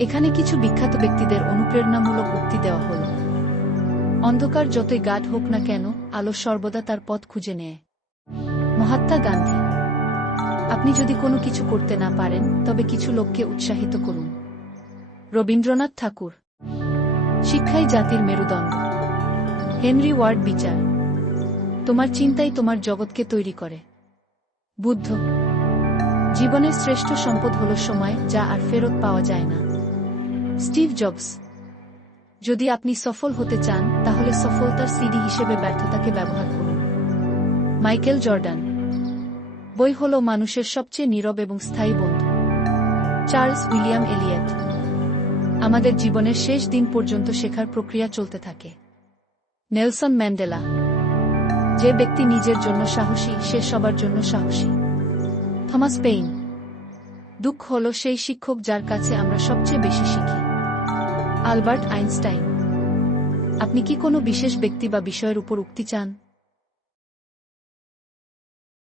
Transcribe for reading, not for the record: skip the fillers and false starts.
এখানে কিছু বিখ্যাত ব্যক্তিদের অনুপ্রেরণামূলক উক্তি দেওয়া হল। অন্ধকার যতই গাঢ় হোক না কেন, আলো সর্বদা তার পথ খুঁজে নেয়। মহাত্মা গান্ধী। আপনি যদি কোনো কিছু করতে না পারেন, তবে কিছু লোককে উৎসাহিত করুন। রবীন্দ্রনাথ ঠাকুর। শিক্ষাই জাতির মেরুদণ্ড। হেনরি ওয়ার্ড বিচার। তোমার চিন্তাই তোমার জগৎকে তৈরি করে। বুদ্ধ। জীবনের শ্রেষ্ঠ সম্পদ হল সময়, যা আর ফেরত পাওয়া যায় না। Steve jobs. যদি আপনি সফল হতে চান, তাহলে সফলতার সিডি হিসেবে ব্যর্থতাকে ব্যবহার করুন। Michael Jordan. বই হল মানুষের সবচেয়ে নীরব এবং স্থায়ী বন্ধু। Charles William Eliot. আমাদের জীবনের শেষ দিন পর্যন্ত শেখার প্রক্রিয়া চলতে থাকে। Nelson Mandela. যে ব্যক্তি নিজের জন্য সাহসী, সে সবার জন্য সাহসী। Thomas Paine. দুঃখ হল সেই শিক্ষক যার কাছে আমরা সবচেয়ে বেশি শিখি। Albert Einstein. আপনি কি কোনো বিশেষ ব্যক্তি বা বিষয়ের উপর উক্তি চান?